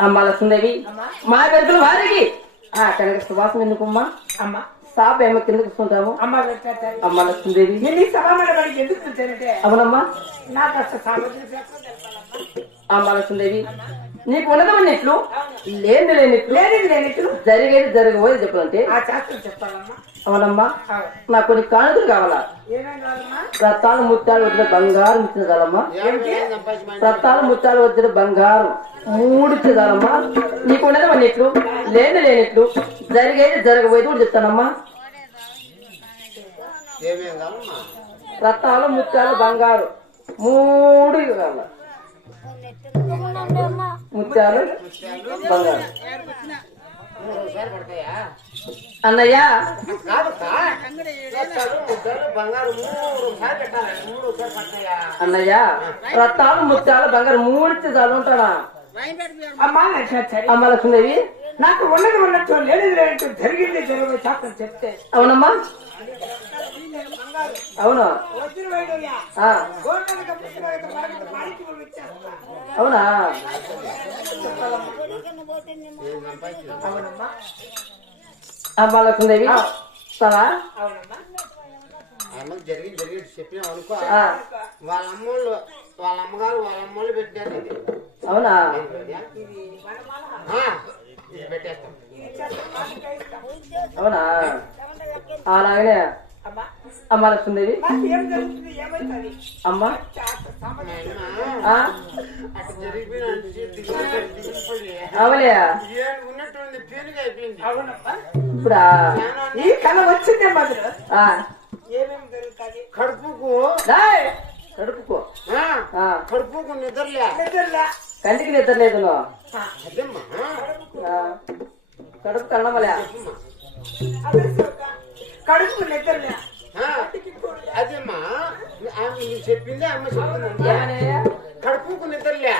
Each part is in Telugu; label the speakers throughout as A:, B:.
A: అమ్మ లక్ష్మీదేవి మా పెద్దలు వారికి. ఆ కనుక సువాసన ఎందుకమ్మా?
B: అమ్మ.
A: సాప్ ఏమో కింద కూర్చుంటాము
B: అమ్మ
A: అమ్మ లక్ష్మీదేవి అవునమ్మా. అమ్మ లక్ష్మీదేవి నీకు ఉన్నదమని నెట్లు? లేని లేనిట్లు. జరిగేది జరగబోయేది చెప్పాలంటే?
B: చెప్పాలమ్మా.
A: అవునమ్మా.
B: అవును.
A: నాకు కొన్ని కానుకలు కావాలా? రత్తాలు ముత్యాలు వచ్చిన బంగారం ఇచ్చిన చాలమ్మా
B: ఏమిటి?
A: రత్తాలు ముత్యాలు వచ్చిన బంగారం మూడు ఇచ్చిన చాలమ్మా నీకు. ఉన్నదమని నెట్లు లేని లేనిట్లు జరిగేది జరగబోయేది కూడా చెప్తానమ్మా.
C: ఏమేం కావాలమ్మా?
A: రత్నాలు ముత్యాలు బంగారు మూడు కావాలి ముత్యాలు బంగారు. అన్నయ్య?
C: రత్తాలు,
A: అన్నయ్య రత్నాలు ముత్యాలు బంగారు మూడు ఇచ్చి చాలు ఉంటాడా
B: అమ్మా
A: అమ్మ లక్ష్మీదేవి
B: నాకు ఉన్నది ఉన్నట్టు లేనిది లేనట్టు జరిగింది జరగదు శాస్త్రం చెప్తే.
A: అవునమ్మా? అవును. అవునా?
B: అవునమ్మా.
A: లక్ష్మీదేవి సవా
B: అవునమ్మా.
C: అమ్మకి జరిగింది జరిగింది. చెప్పినాం అనుకో. వాళ్ళ అమ్మోళ్ళు వాళ్ళ అమ్మగారు వాళ్ళ అమ్మోళ్ళు పెట్టారు ఇది.
A: అవునా?
B: ఇది
C: పెట్టేస్తాం.
A: అవునా? అలాగనే
B: అమ్మా.
A: అమ్మ. లక్ష్మీదేవి అమ్మ
B: శాస్త్రం
A: ఇప్పుడా?
B: ఈ కళ వచ్చిందే మధురు
A: ఆ,
B: ఏమేమి జరుగుతుంది
C: కడుపుకు
A: కడుపుకో.
C: ఆ,
A: ఆ,
C: కడుపుకు నిద్రలే.
B: నిద్రలే.
A: కంటికి నిద్ర లేదు కడుపు కన్నమలే.
B: కడుపు నిద్రలే.
C: అదేమ్మా? ఆమె చెప్పిందే అమ్మ చెప్పింది.
A: ఏమని?
C: కడుపుకు నిద్రలే.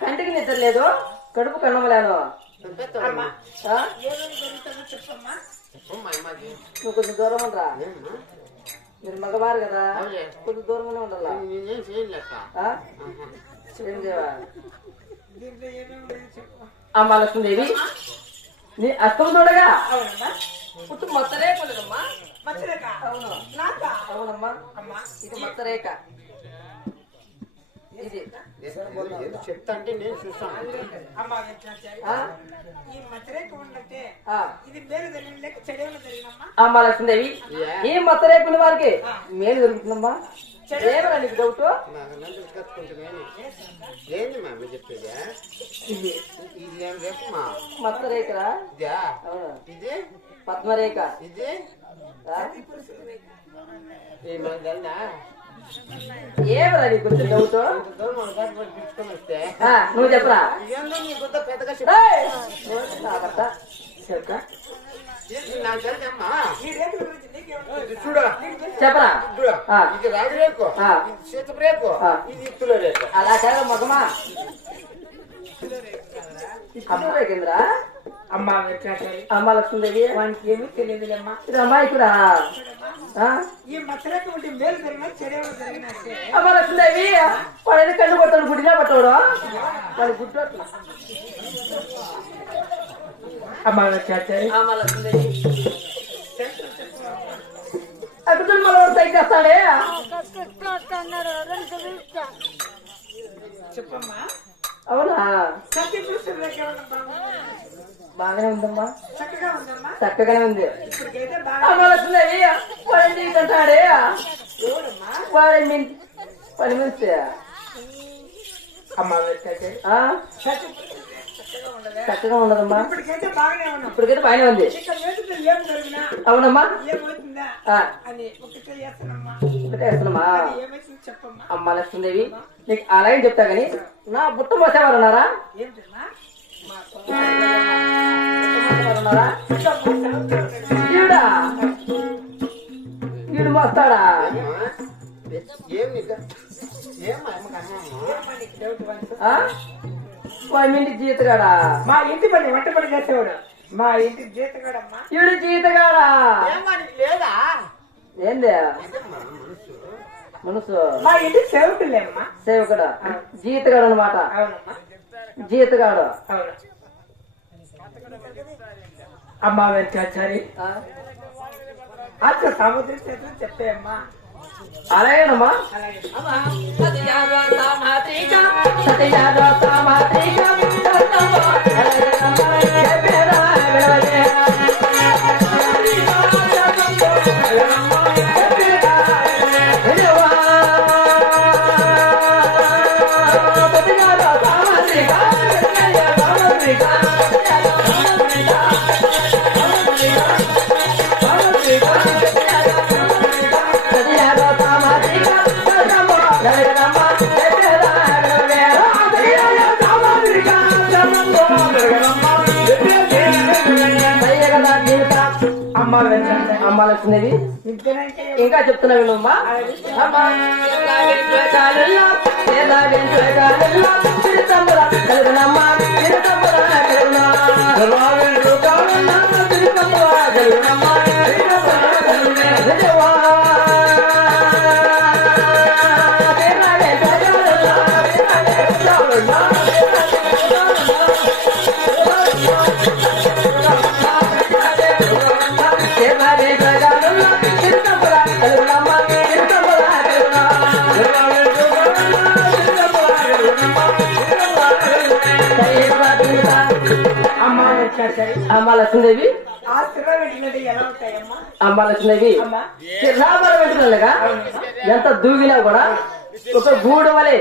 A: కంటికి నిద్ర లేదు. కడుపు కన్నమలేను నువ్వు కొంచెం దూరం ఉండరా. మీరు మగవారు కదా. కొంచెం దూరంగానే ఉండాలా?
B: చెప్పు
A: అమ్మ లక్ష్మీదేవి నీ అర్థం చూడగా
B: అవునమ్మా.
A: పుట్టు అవును.
B: నాకా?
A: అవునమ్మా.
B: అమ్మా.
A: ఇది మొత్తరేక
C: చెప్తా అంటే నేను చూస్తాను.
B: అమ్మా
A: లక్ష్మీదేవి ఈ మొత్తరేకున్న వారికి మేలు దొరుకుతుందమ్మా ఏమరా నీకు డౌట్
C: ఏంది మా చెప్పేది?
A: ఇది
C: ఇదా
A: అవును
C: ఇది?
A: పద్మరేఖ.
C: ఇది?
A: ఏమరా నీకు గుర్తు డౌట్ నువ్వు చెప్పరా?
C: నీ.
A: చెప్పరా?
C: ఇది రేకు. రేకు. ఇది ఇత్తుల రేకు.
A: అలా కాదు మగమా? అమ్మరేకేంద్రా
B: అమ్మా వెంకటాచారి
A: అమ్మ లక్ష్మీదేవి?
B: వానికి ఏమీ తెలియదులేమ్మా.
A: ఇది అమ్మాయికురా ఆ?
B: ఈ మధ్యరేఖ ఉంటే మేలు జరిగిన చెడేమో జరిగినట్టే.
A: అమ్మ లక్ష్మీదేవి వాడు కన్ను కొట్టాడు గుడిగా పట్టాడు వాడి గుడ్డు.
B: అమ్మా వెంకటాచారి
A: అమ్మ లక్ష్మీదేవి. అక్కడ మళ్ళీ సైకి వస్తాడే?
B: చెప్పమ్మా.
A: బాగానే ఉందమ్మా.
B: చక్కగా ఉందమ్మా.
A: చక్కగానే ఉంది.
B: ఇప్పటికైతే బాగా
A: అమ్మ లక్ష్మీదేవి వాడు నీకంటాడే
B: ఎవరమ్మా?
A: వాడి మీ పని మనిషి
B: అమ్మా చక్కగా ఉండదా
A: చక్కగా ఉండదమ్మా.
B: ఇప్పటికైతే బాగానే
A: ఉంది. అవునమ్మా. వేస్తున్నామా అమ్మ లక్ష్మీదేవి నీకు అలాగే చెప్తా గాని నా బుట్ట మోసేవారు ఉన్నారా ఈడా? ఈడు మోస్తాడా
C: మా
A: ఇంటి జీతగాడా?
B: మా ఇంటి పని వంట పని చేసేవాడు. మా ఇంటి జీతగాడమ్మా.
A: ఈడు జీతగాడా?
C: లేదా?
A: ఏంది?
C: మనసు
B: మా ఇంటి సేవకులేమ్మా.
A: సేవకుడ? జీతగాడు అనమాట జీతగాడు.
B: అవును. అమ్మా వెంకటాచారి? అచ్చ సముద్ర చేతులు చెప్పేయమ్మా.
A: అలాగేనమ్మా?
B: అలాగే వెంకటాచారి
A: అమ్మ? లక్ష్మీదేవి
B: ఇంతనంటే
A: ఇంకా చెప్తున్నా వినుమ్మా అమ్మ లక్ష్మీదేవి అమ్మ. లక్ష్మీదేవి చిరాబరం వింటున్నగా ఎంత దూగినా కూడా ఒక గూడు వలె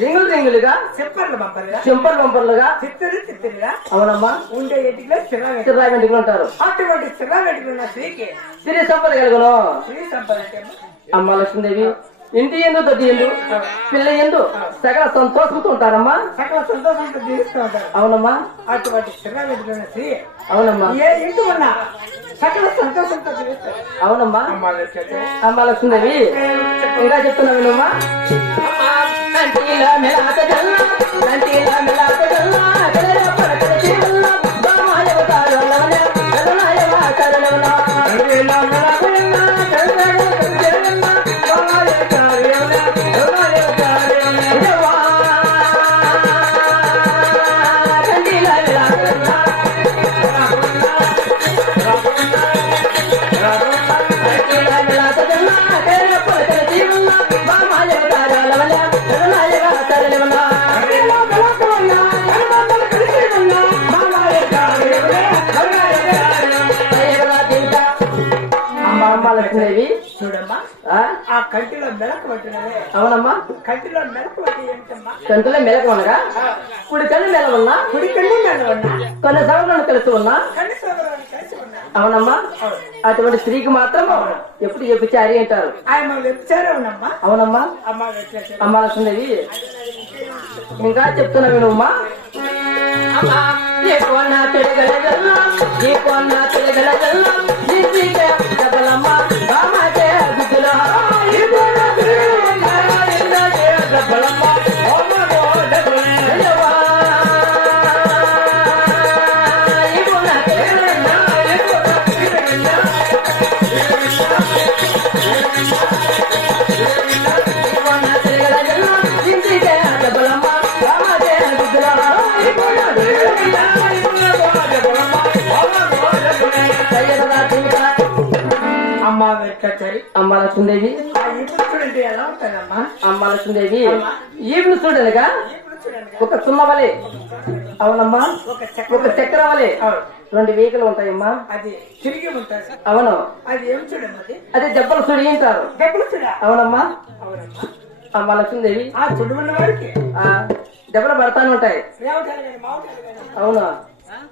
A: రింగులు రింగులుగా
B: చెప్పర్లు పంపరుగా
A: చింపలు పంపర్లుగా
B: చిత్తరు చిత్తరుగా
A: అవునమ్మా.
B: ఉండే వెంకట
A: చిరా వెంటుకుని ఉంటారు.
B: అటువంటి స్థిర వెంటుకున్న స్త్రీకి
A: సిరి సంపద కలుగును.
B: స్త్రీ సంపద అమ్మ?
A: లక్ష్మీదేవి ఇంటి ఎందు ఎందు పిల్ల ఎందు సకల సంతోషంతో ఉంటారమ్మా.
B: సకల సంతోషంతో జీవిస్తూ ఉంటారు.
A: అవునమ్మా.
B: అటువంటి స్త్రీ
A: అవునమ్మా.
B: ఏ ఇంటి ఉన్నా సకల సంతోషంతో జీవిస్తారు.
A: అవునమ్మా.
B: అమ్మ
A: లక్ష్మీదేవి ఇంకా చెప్తున్నా వినమ్మా కంటిలో
B: మెలకు పట్టినవే.
A: అవునమ్మా.
B: కంటిలో మెలకు పట్టి ఏమిటమ్మా
A: కంటిలో మెలకమనగా ఇప్పుడు కళ్ళు మెలవన్నా
B: కుడి కళ్ళు మెల ఉన్నా.
A: కొన్ని కలిసి ఉన్నా?
B: కళ్ళు సోదరుని కలిసి ఉన్నా.
A: అవునమ్మా. అటువంటి స్త్రీకి మాత్రం ఎప్పుడు అంటారు.
B: ఆయన వ్యభిచారం ఉన్నమ్మా
A: అవునమ్మా.
B: అమ్మ వ్యభిచారం.
A: అమ్మ లక్ష్మీదేవి. ఇంకా చెప్తున్నా వినుమ్మా అమ్మా ఏ కొన్న తిరగల జల్ల ఏ కొన్న జల్ల
B: అమ్మ
A: లక్ష్మీదేవి అమ్మ. లక్ష్మీదేవి ఈవిని చూడనుగా ఒక సున్నవలే అవునమ్మా.
B: ఒక చక్ర
A: ఒక చక్రం వలె
B: అవును.
A: రెండు వీకలు ఉంటాయమ్మా.
B: అది తిరిగి ఉంటుంది
A: అవును.
B: అది ఏం చూడండి అది?
A: దెబ్బలు
B: చూడ
A: అవునమ్మా. అమ్మ లక్ష్మీదేవి
B: ఆ చుడుమున్న
A: దెబ్బలు పడతానే ఉంటాయి. అవును.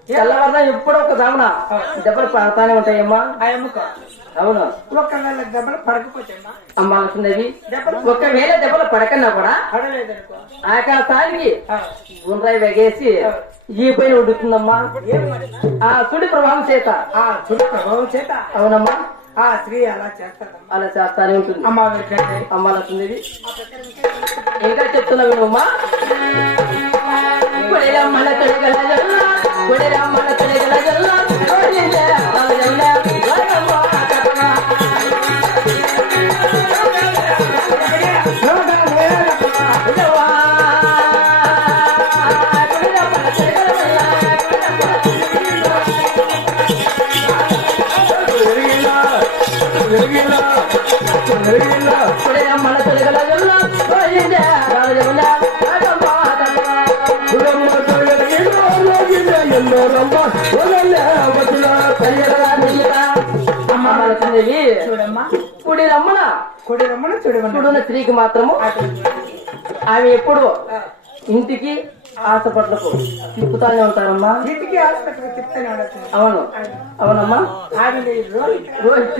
A: తెల్లవారున ఎప్పుడో ఒక దామున దెబ్బలు పడతానే ఉంటాయమ్మా.
B: ఆ ఎముక.
A: అవును.
B: ఒకవేళ దెబ్బలు పడకపోతే అమ్మా దెబ్బలు
A: ఒకవేళ దెబ్బలు పడకన్నా కూడా
B: పడలేదనుకో.
A: ఆకాశానికి గుండ్రాయి వెగేసి ఈ పైన ఉడుతుందమ్మా? ఆ సుడి ప్రభావం చేత.
B: ఆ చుడు ప్రభావం చేత.
A: అవునమ్మా.
B: ఆ స్త్రీ అలా చేస్తాదమ్మా.
A: అలా చేస్తానే ఉంటుంది.
B: అమ్మ
A: అమ్మ లక్ష్మీదేవి ఇంకా చెప్తున్నా వినమ్మా గుడిరమ్మల తొడిగల జల్ల గుడిరమ్మల తొడిగల జల్ల. అమ్మ మలచిందేవి
B: చూడమ్మా.
A: కుడి రమ్మన.
B: కొడి రమ్మను చూడమన్నా
A: చూడున్న స్త్రీకి మాత్రము ఆమె ఎప్పుడు ఇంటికి ఆశపట్లకు తిప్పుతానే ఉంటారమ్మా.
B: ఇంటికి హాస్పిటల్
A: అవును. అవునమ్మా.
B: రోజు
A: రోహిత్